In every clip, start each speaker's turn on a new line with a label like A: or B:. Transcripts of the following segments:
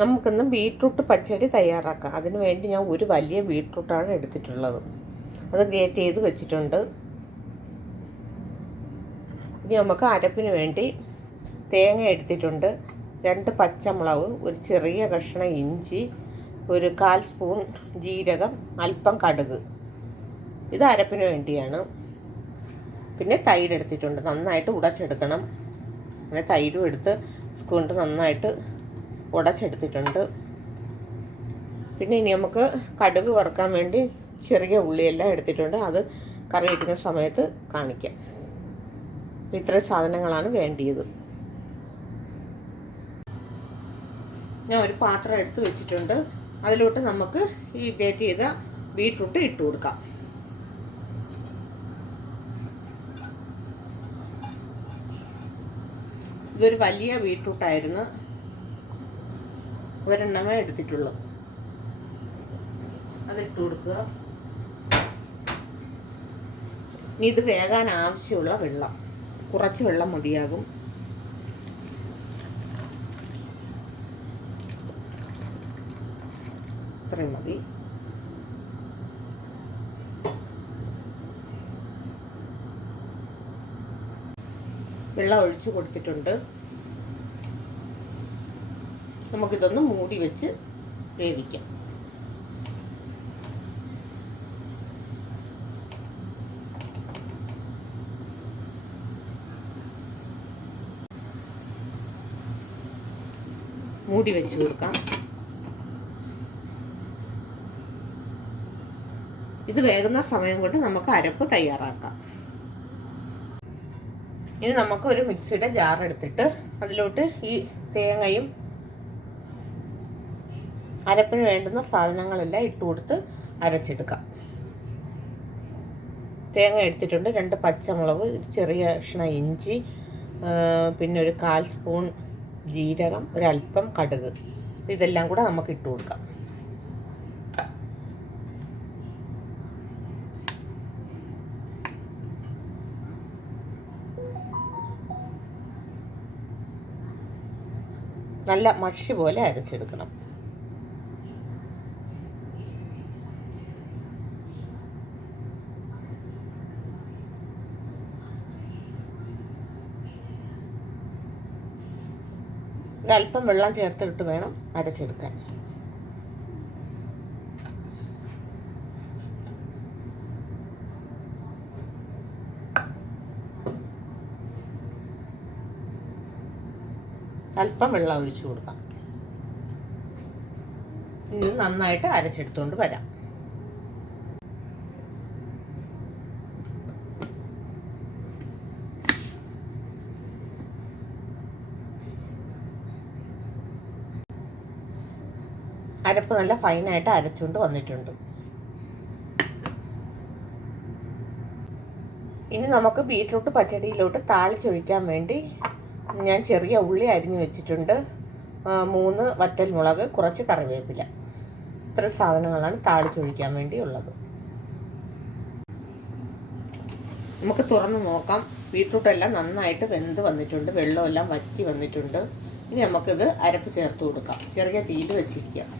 A: നമുക്കിന്ന് ബീട്രൂട്ട് പച്ചടി തയ്യാറാക്കാം. അതിന് വേണ്ടി ഞാൻ ഒരു വലിയ ബീട്രൂട്ടാണ് എടുത്തിട്ടുള്ളത്. അത് ഗ്രേറ്റ് ചെയ്ത് വെച്ചിട്ടുണ്ട്. ഇനി നമുക്ക് അരപ്പിന് വേണ്ടി തേങ്ങ എടുത്തിട്ടുണ്ട്. രണ്ട് പച്ചമുളക് ഒരു ചെറിയ കഷ്ണം ഇഞ്ചി ഒരു കാൽ സ്പൂൺ ജീരകം അല്പം കടുക്. ഇത് അരപ്പിന് വേണ്ടിയാണ്. പിന്നെ തൈര് എടുത്തിട്ടുണ്ട്. നന്നായിട്ട് ഉടച്ചെടുക്കണം. അങ്ങനെ തൈരും എടുത്ത് കൊണ്ട് നന്നായിട്ട് ഉടച്ചെടുത്തിട്ടുണ്ട്. പിന്നെ ഇനി നമുക്ക് കടുക് വറുക്കാൻ വേണ്ടി ചെറിയ ഉള്ളിയെല്ലാം എടുത്തിട്ടുണ്ട്. അത് കറി വയ്ക്കുന്ന സമയത്ത് കാണിക്കാം. ഇത്രയും സാധനങ്ങളാണ് വേണ്ടിയത്. ഞാൻ ഒരു പാത്രം എടുത്ത് വെച്ചിട്ടുണ്ട്. അതിലോട്ട് നമുക്ക് ഈ ഗ്രേറ്റ് ചെയ്ത ബീട്രൂട്ട് ഇട്ട് കൊടുക്കാം. ഇതൊരു വലിയ ബീട്രൂട്ടായിരുന്നു ഒരെണ്ണമേ എടുത്തിട്ടുള്ളൂ. അതിട്ട് കൊടുക്കുക. ഇനി ഇത് വേകാൻ ആവശ്യമുള്ള വെള്ളം. കുറച്ച് വെള്ളം മതിയാകും. ഇത്രയും മതി. വെള്ളം ഒഴിച്ചു കൊടുത്തിട്ടുണ്ട്. നമുക്കിതൊന്ന് മൂടി വെച്ച് വേവിക്കാം. മൂടി വെച്ച് കൊടുക്കാം. ഇത് വേകുന്ന സമയം കൊണ്ട് നമുക്ക് അരപ്പ് തയ്യാറാക്കാം. ഇനി നമുക്ക് ഒരു മിക്സിയുടെ ജാർ എടുത്തിട്ട് അതിലോട്ട് ഈ തേങ്ങയും അരപ്പിന് വേണ്ടുന്ന സാധനങ്ങളെല്ലാം ഇട്ട് കൊടുത്ത് അരച്ചെടുക്കാം. തേങ്ങ എടുത്തിട്ടുണ്ട്. രണ്ട് പച്ചമുളക് ചെറിയ കഷ്ണം ഇഞ്ചി പിന്നെ ഒരു കാൽ സ്പൂൺ ജീരകം ഒരല്പം കടുക്. ഇതെല്ലാം കൂടെ നമുക്ക് ഇട്ട് കൊടുക്കാം. നല്ല മഷി പോലെ അരച്ചെടുക്കണം. ഒരല്പം വെള്ളം ചേർത്തിട്ട് വേണം അരച്ചെടുക്കാൻ. അല്പം വെള്ളം ഒഴിച്ചു കൊടുക്കാം. ഇത് നന്നായിട്ട് അരച്ചെടുത്തുകൊണ്ട് വരാം. അരപ്പ് നല്ല ഫൈനായിട്ട് അരച്ചുകൊണ്ട് വന്നിട്ടുണ്ട്. ഇനി നമുക്ക് ബീട്രൂട്ട് പച്ചടിയിലോട്ട് താളിച്ചൊഴിക്കാൻ വേണ്ടി ഞാൻ ചെറിയ ഉള്ളി അരിഞ്ഞു വെച്ചിട്ടുണ്ട്. മൂന്ന് വറ്റൽ മുളക് കുറച്ച് കറിവേപ്പില. ഇത്ര സാധനങ്ങളാണ് താളിച്ചൊഴിക്കാൻ വേണ്ടി ഉള്ളത് നമുക്ക് തുറന്ന് നോക്കാം. ബീട്രൂട്ട് എല്ലാം നന്നായിട്ട് വെന്ത് വന്നിട്ടുണ്ട്. വെള്ളമെല്ലാം വറ്റി വന്നിട്ടുണ്ട്. ഇനി നമുക്കിത് അരപ്പ് ചേർത്ത് കൊടുക്കാം. ചെറിയ തീയിൽ വെച്ചിരിക്കാം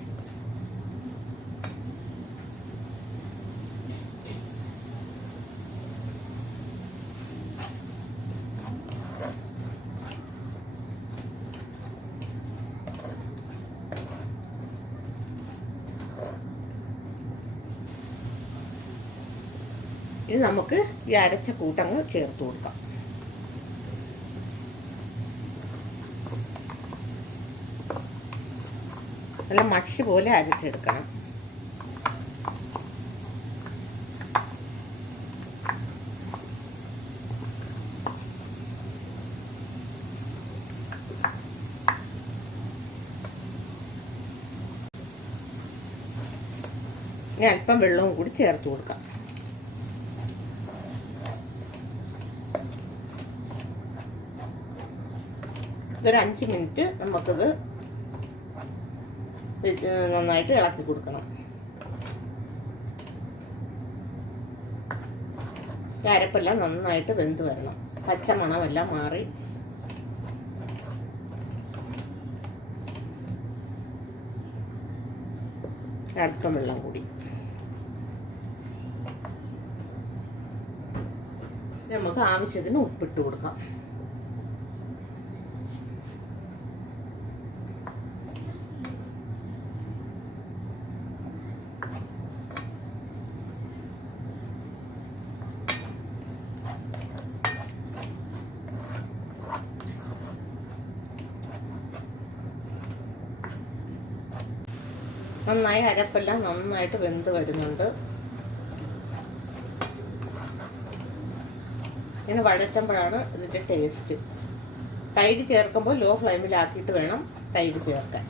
A: ഇനി നമുക്ക് ഈ അരച്ച കൂട്ടങ്ങ് ചേർത്ത് കൊടുക്കാം. നല്ല മഷി പോലെ അരച്ചെടുക്കണം. ഇനി അല്പം വെള്ളവും കൂടി ചേർത്ത് കൊടുക്കാം. ഇതൊരു അഞ്ച് മിനിറ്റ് നമുക്കത് നന്നായിട്ട് ഇളക്കി കൊടുക്കണം. അരപ്പെല്ലാം നന്നായിട്ട് വെന്ത് വരണം. പച്ചമണമെല്ലാം മാറി. അല്പം വെള്ളം കൂടി. നമുക്ക് ആവശ്യത്തിന് ഉപ്പിട്ട് കൊടുക്കാം. നന്നായി അരപ്പെല്ലാം നന്നായിട്ട് വെന്ത് വരുന്നുണ്ട്. ഇങ്ങനെ വഴറ്റുമ്പോഴാണ് ഇതിന്റെ ടേസ്റ്റ് തൈര് ചേർക്കുമ്പോൾ ലോ ഫ്ലെയിമിലാക്കിയിട്ട് വേണം തൈര് ചേർക്കാൻ.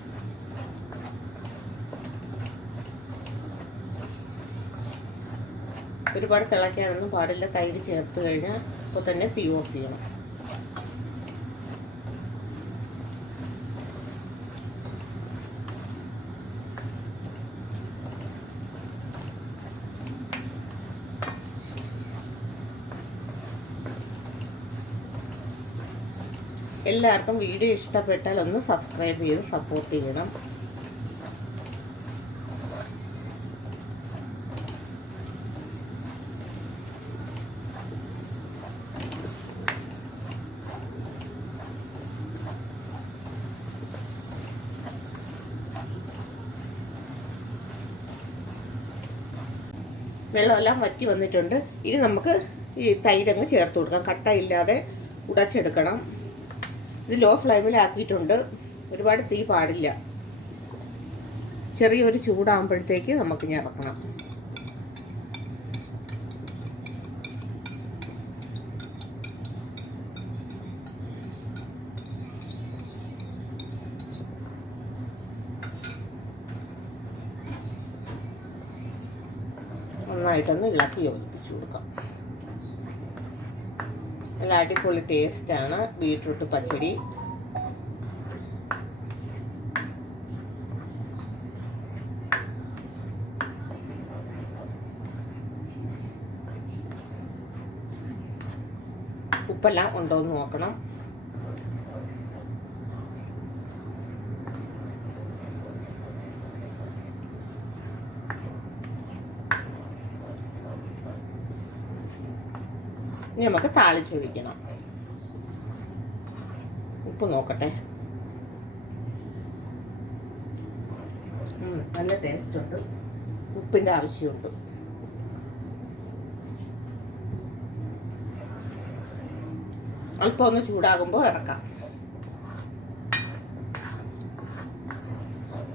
A: ഒരുപാട് തിളയ്ക്കാനൊന്നും പാടില്ല തൈര് ചേർത്ത് കഴിഞ്ഞാൽ അപ്പോൾ തന്നെ തീ ഓഫ് ചെയ്യണം. എല്ലാവർക്കും വീഡിയോ ഇഷ്ടപ്പെട്ടാൽ ഒന്ന് സബ്സ്ക്രൈബ് ചെയ്ത് സപ്പോർട്ട് ചെയ്യണം. വെള്ളമെല്ലാം വറ്റി വന്നിട്ടുണ്ട്. ഇനി നമുക്ക് ഈ തൈരങ്ങ് ചേർത്ത് കൊടുക്കാം. കട്ട ഇല്ലാതെ ഉടച്ചെടുക്കണം. ഇത് ലോ ഫ്ലെയിമിലാക്കിയിട്ടുണ്ട് ഒരുപാട് തീ പാടില്ല. ചെറിയൊരു ചൂടാകുമ്പോഴത്തേക്ക് നമുക്ക് ഇറക്കണം. നന്നായിട്ടൊന്ന് ഇളക്കി യോജിപ്പിച്ചു കൊടുക്കാം. നല്ല അടിപൊളി ടേസ്റ്റാണ് ബീട്രൂട്ട് പച്ചടി. ഉപ്പെല്ലാം ഉണ്ടോ എന്ന് നോക്കണം. ഇനി നമുക്ക് താളിച്ചൊഴിക്കണം. ഉപ്പ് നോക്കട്ടെ. നല്ല ടേസ്റ്റ് ഉണ്ട്. ഉപ്പിന്റെ ആവശ്യമുണ്ട്. അല്പം ഒന്ന് ചൂടാകുമ്പോൾ ഇറക്കാം.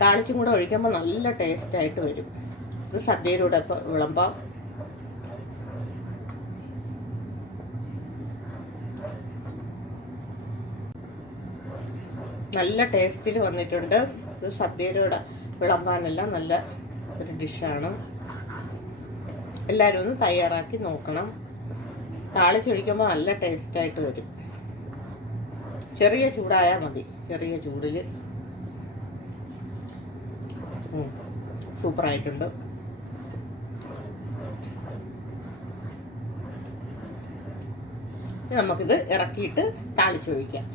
A: താളിച്ചും കൂടെ ഒഴിക്കുമ്പോൾ നല്ല ടേസ്റ്റായിട്ട് വരും. ഇത് സദ്യയിലൂടെ ഇപ്പം വിളമ്പാം നല്ല ടേസ്റ്റിൽ വന്നിട്ടുണ്ട്. ഇത് സദ്യയിലൂടെ വിളമ്പാനെല്ലാം നല്ല ഒരു ഡിഷാണ്. എല്ലാവരും ഒന്ന് തയ്യാറാക്കി നോക്കണം. താളിച്ചൊഴിക്കുമ്പോൾ നല്ല ടേസ്റ്റായിട്ട് വരും. ചെറിയ ചൂടായാൽ മതി. ചെറിയ ചൂടിൽ സൂപ്പറായിട്ടുണ്ട്. നമുക്കിത് ഇറക്കിയിട്ട് താളിച്ചൊഴിക്കാം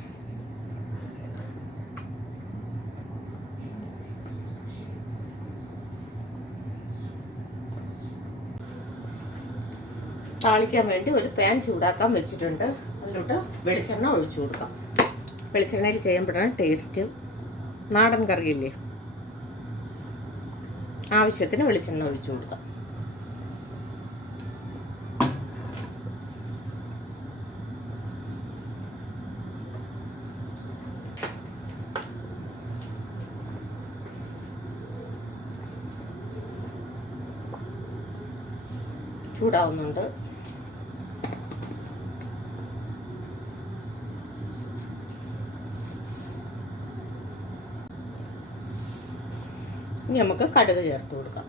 A: താളിക്കാൻ വേണ്ടി ഒരു പാൻ ചൂടാക്കാൻ വെച്ചിട്ടുണ്ട്. അതിലോട്ട് വെളിച്ചെണ്ണ ഒഴിച്ചു കൊടുക്കാം. വെളിച്ചെണ്ണയിൽ ചെയ്യുമ്പോഴാണ് ടേസ്റ്റ് നാടൻ കറിയില്ലേ? ആവശ്യത്തിന് വെളിച്ചെണ്ണ ഒഴിച്ചു കൊടുക്കാം. ചൂടാവുന്നുണ്ട്. ഇനി നമുക്ക് കടുക് ചേർത്ത് കൊടുക്കാം.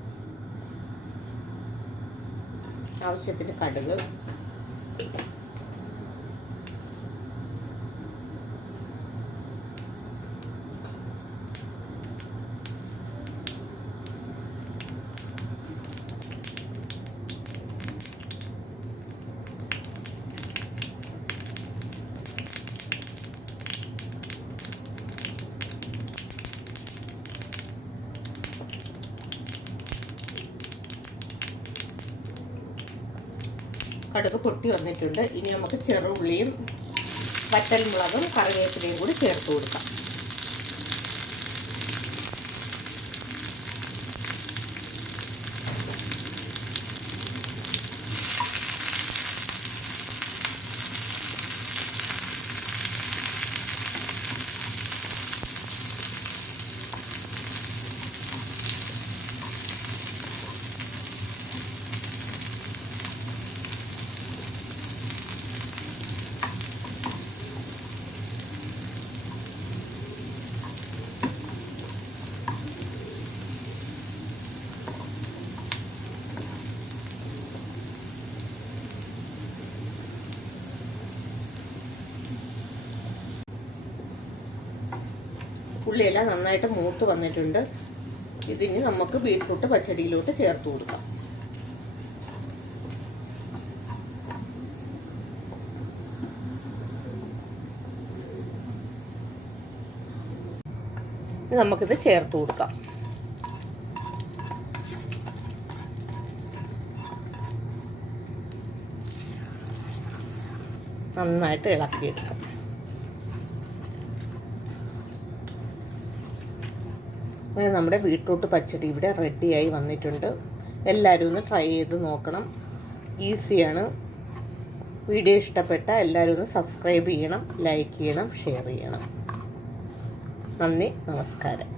A: ആവശ്യത്തിന് കടുക് കടുക് പൊട്ടി വന്നിട്ടുണ്ട്. ഇനി നമുക്ക് ചെറുള്ളിയും വറ്റൽമുളകും കറിവേപ്പിലയും കൂടി ചേർത്ത് കൊടുക്കാം. ഉള്ളിയെല്ലാം നന്നായിട്ട് മൂത്ത് വന്നിട്ടുണ്ട്. ഇതിന് നമുക്ക് ബീട്രൂട്ട് പച്ചടിയിലോട്ട് ചേർത്ത് കൊടുക്കാം. നമുക്കിത് ചേർത്ത് കൊടുക്കാം. നന്നായിട്ട് ഇളക്കിയെടുക്കാം. അങ്ങനെ നമ്മുടെ ബീട്രൂട്ട് പച്ചടി ഇവിടെ റെഡിയായി വന്നിട്ടുണ്ട്. എല്ലാവരും ഒന്ന് ട്രൈ ചെയ്ത് നോക്കണം. ഈസിയാണ്. വീഡിയോ ഇഷ്ടപ്പെട്ട എല്ലാവരും ഒന്ന് സബ്സ്ക്രൈബ് ചെയ്യണം ലൈക്ക് ചെയ്യണം ഷെയർ ചെയ്യണം. നന്ദി നമസ്കാരം.